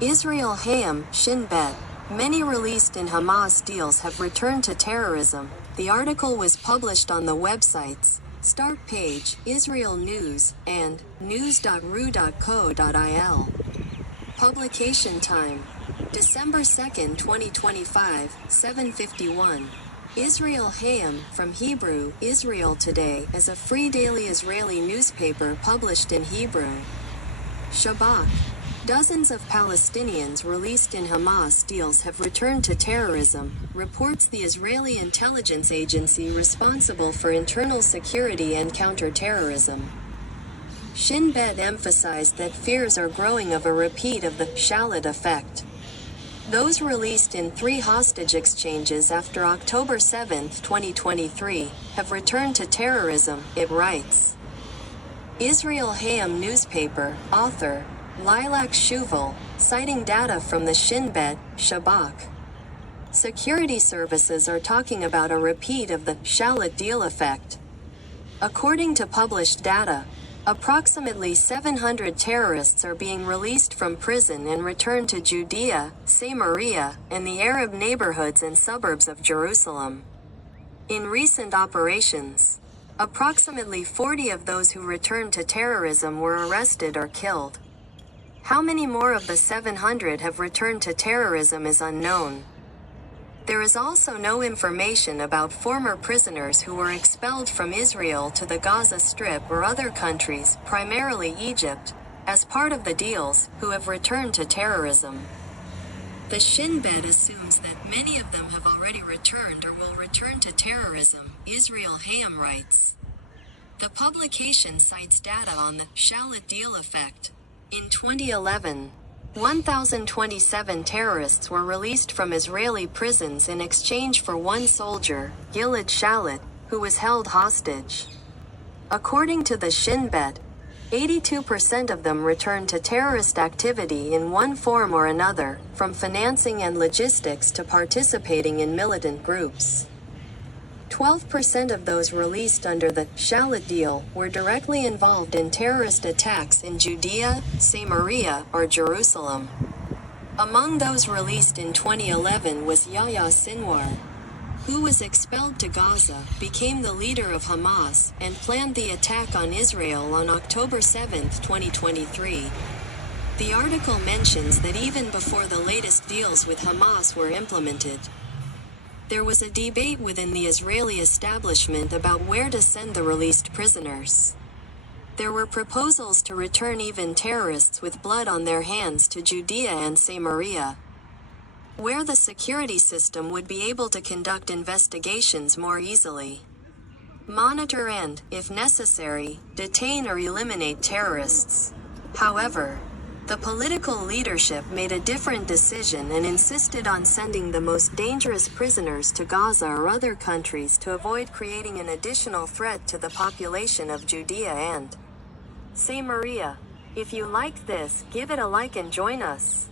Israel Hayom, Shin Bet. Many released in Hamas deals have returned to terrorism. The article was published on the websites Start Page, Israel News, and news.ru.co.il. Publication time: December 2, 2025, 7:51. Israel Hayom, from Hebrew, Israel Today, is a free daily Israeli newspaper published in Hebrew. Shabak. Dozens of Palestinians released in Hamas deals have returned to terrorism, reports the Israeli intelligence agency responsible for internal security and counterterrorism. Shin Bet emphasized that fears are growing of a repeat of the Shalit Effect. Those released in 3 hostage exchanges after October 7, 2023, have returned to terrorism, it writes. Israel Hayom newspaper, author, Lilach Shuval, citing data from the Shin Bet, Shabak. Security services are talking about a repeat of the Shalit Deal Effect. According to published data, approximately 700 terrorists are being released from prison and returned to Judea, Samaria, and the Arab neighborhoods and suburbs of Jerusalem. In recent operations, approximately 40 of those who returned to terrorism were arrested or killed. How many more of the 700 have returned to terrorism is unknown. There is also no information about former prisoners who were expelled from Israel to the Gaza Strip or other countries, primarily Egypt, as part of the deals, who have returned to terrorism. The Shin Bet assumes that many of them have already returned or will return to terrorism, Israel Hayom writes. The publication cites data on the Shalit Deal Effect. In 2011, 1,027 terrorists were released from Israeli prisons in exchange for one soldier, Gilad Shalit, who was held hostage. According to the Shin Bet, 82% of them returned to terrorist activity in one form or another, from financing and logistics to participating in militant groups. 12% of those released under the Shalit deal were directly involved in terrorist attacks in Judea, Samaria, or Jerusalem. Among those released in 2011 was Yahya Sinwar, who was expelled to Gaza, became the leader of Hamas, and planned the attack on Israel on October 7, 2023. The article mentions that even before the latest deals with Hamas were implemented, there was a debate within the Israeli establishment about where to send the released prisoners. There were proposals to return even terrorists with blood on their hands to Judea and Samaria, where the security system would be able to conduct investigations more easily, monitor and, if necessary, detain or eliminate terrorists. However, the political leadership made a different decision and insisted on sending the most dangerous prisoners to Gaza or other countries to avoid creating an additional threat to the population of Judea and Samaria. If you liked this, give it a like and join us.